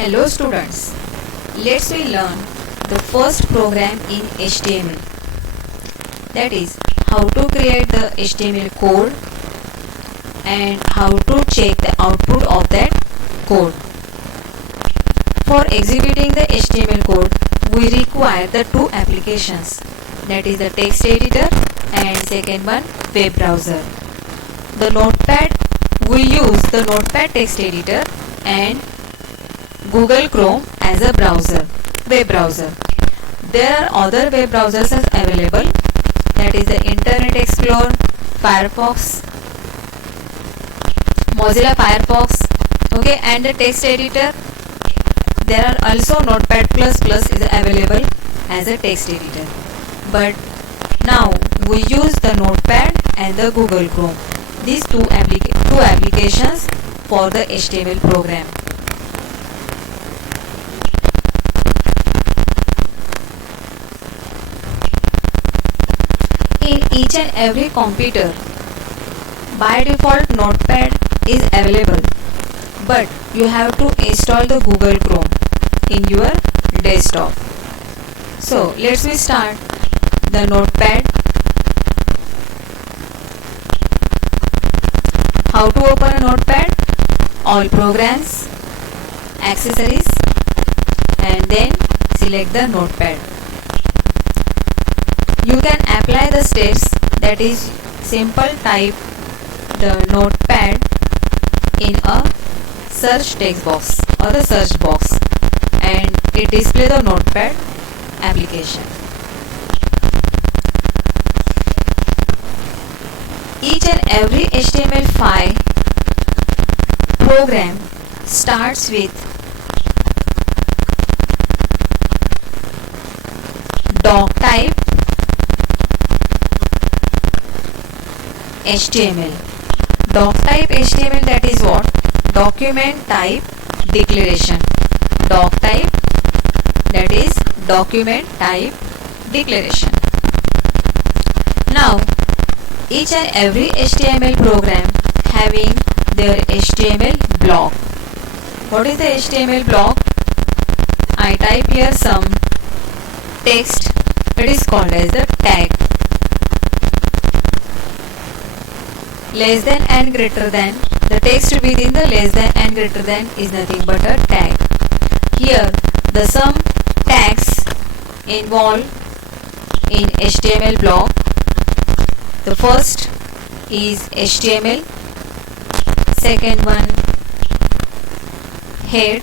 Hello students, let's we learn the first program in HTML, that is how to create the HTML code and how to check the output of that code. For executing the HTML code, we require the two applications, that is the text editor and second one web browser. The notepad, we use the notepad text editor and Google Chrome as a browser, web browser. There are other web browsers available, that is the Internet Explorer, Firefox, Mozilla Firefox, okay, and the text editor. There are also Notepad++ is available as a text editor. But now we use the Notepad and the Google Chrome. These two applications for the HTML program. In each and every computer, by default Notepad is available, but you have to install the Google Chrome in your desktop. So let's start the Notepad. How to open a Notepad? All programs, accessories, and then select the Notepad. You can apply the steps, that is simple type the Notepad in a search text box or the search box and it display the Notepad application. Each and every HTML5 program starts with doc type HTML. Doc type HTML, that is what? Document type declaration. Doc type, that is document type declaration. Now each and every HTML program having their HTML block. What is the HTML block? I type here some text, it is called as the tag. Less than and greater than, the text within the less than and greater than is nothing but a tag. Here the some tags involved in HTML block. The first is HTML, second one head,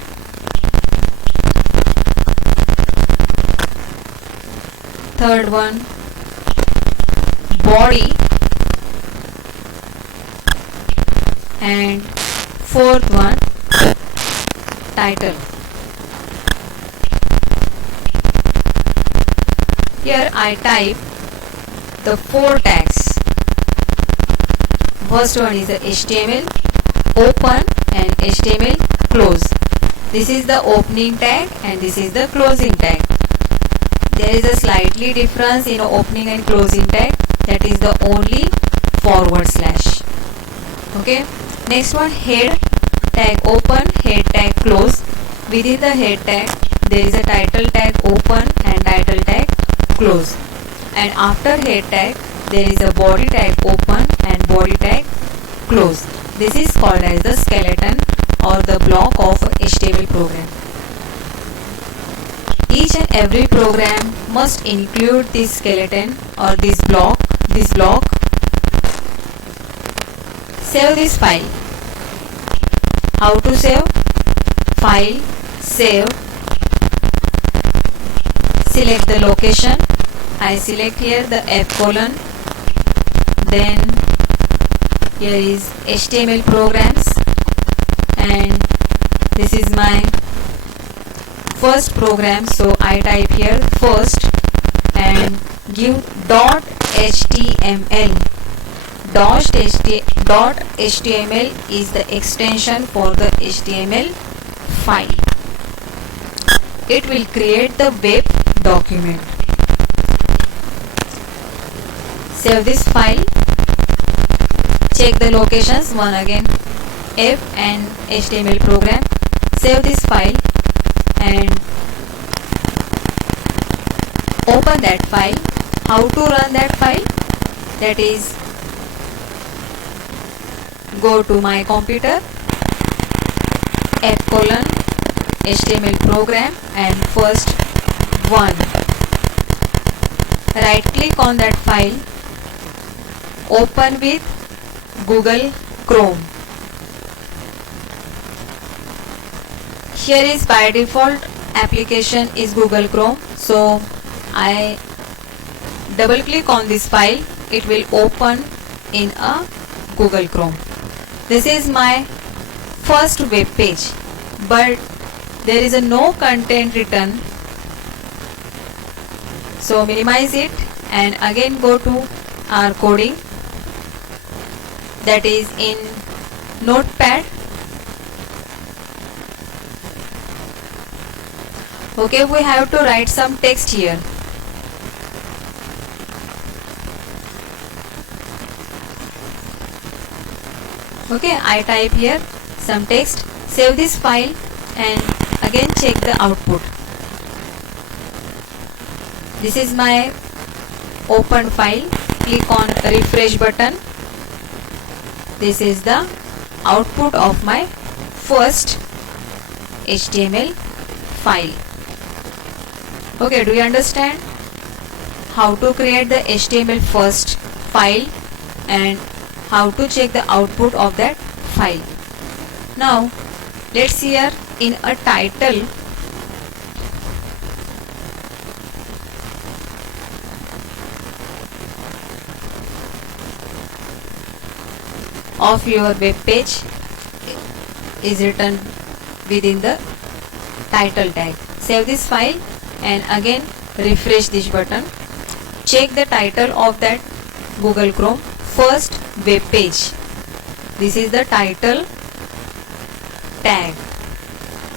third one body, and fourth one title. Here I type the four tags. First one is the HTML open and HTML close. This is the opening tag and this is the closing tag. There is a slightly difference in opening and closing tag, that is the only forward slash. Okay. Next one head tag open, head tag close. Within the head tag there is a title tag open and title tag close. And after head tag there is a body tag open and body tag close. This is called as the skeleton or the block of HTML program. Each and every program must include this skeleton or this block. Save this file. How to save? File, save, select the location. I select here the F colon, then here is HTML programs and this is my first program, so I type here first and give .html. .html is the extension for the HTML file. It will create the web document. Save this file. Check the locations one again, F and HTML program. Save this file open that file. How to run that file? That is, go to my computer, app:/HTML program, and first one. Right click on that file, open with Google Chrome. Here is by default application is Google Chrome, so I double click on this file, it will open in a Google Chrome. This is my first web page, but there is a no content written, so minimize it and again go to our coding, that is in Notepad. Okay, we have to write some text here. Okay, I type here some text, save this file and again check the output. This is my open file. Click on refresh button. This is the output of my first HTML file. Okay, do you understand how to create the HTML first file and how to check the output of that file? Now let's see here in a title of your web page is written within the title tag. Save this file and again refresh this button. Check the title of that Google Chrome first web page. This is the title tag.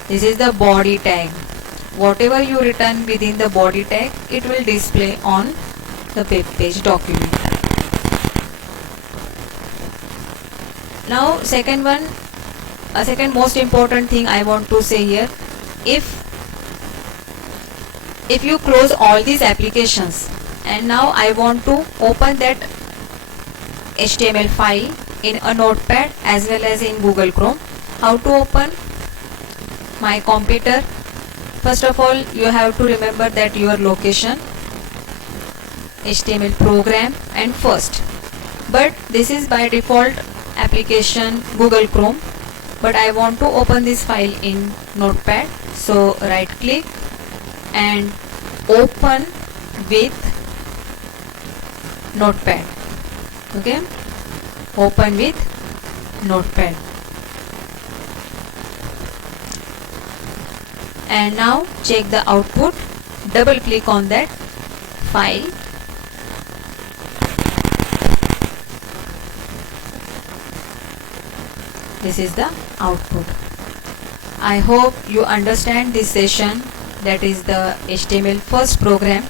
This is the body tag. Whatever you written within the body tag, it will display on the web page document. Now second most important thing I want to say here, if you close all these applications and now I want to open that HTML file in a notepad as well as in Google Chrome, how to open? My computer, first of all you have to remember that your location, HTML program and first, but this is by default application Google Chrome, but I want to open this file in notepad, so right click and open with notepad. Okay, open with notepad and now check the output. Double click on that file. This is the output. I hope you understand this session, that is the HTML first program.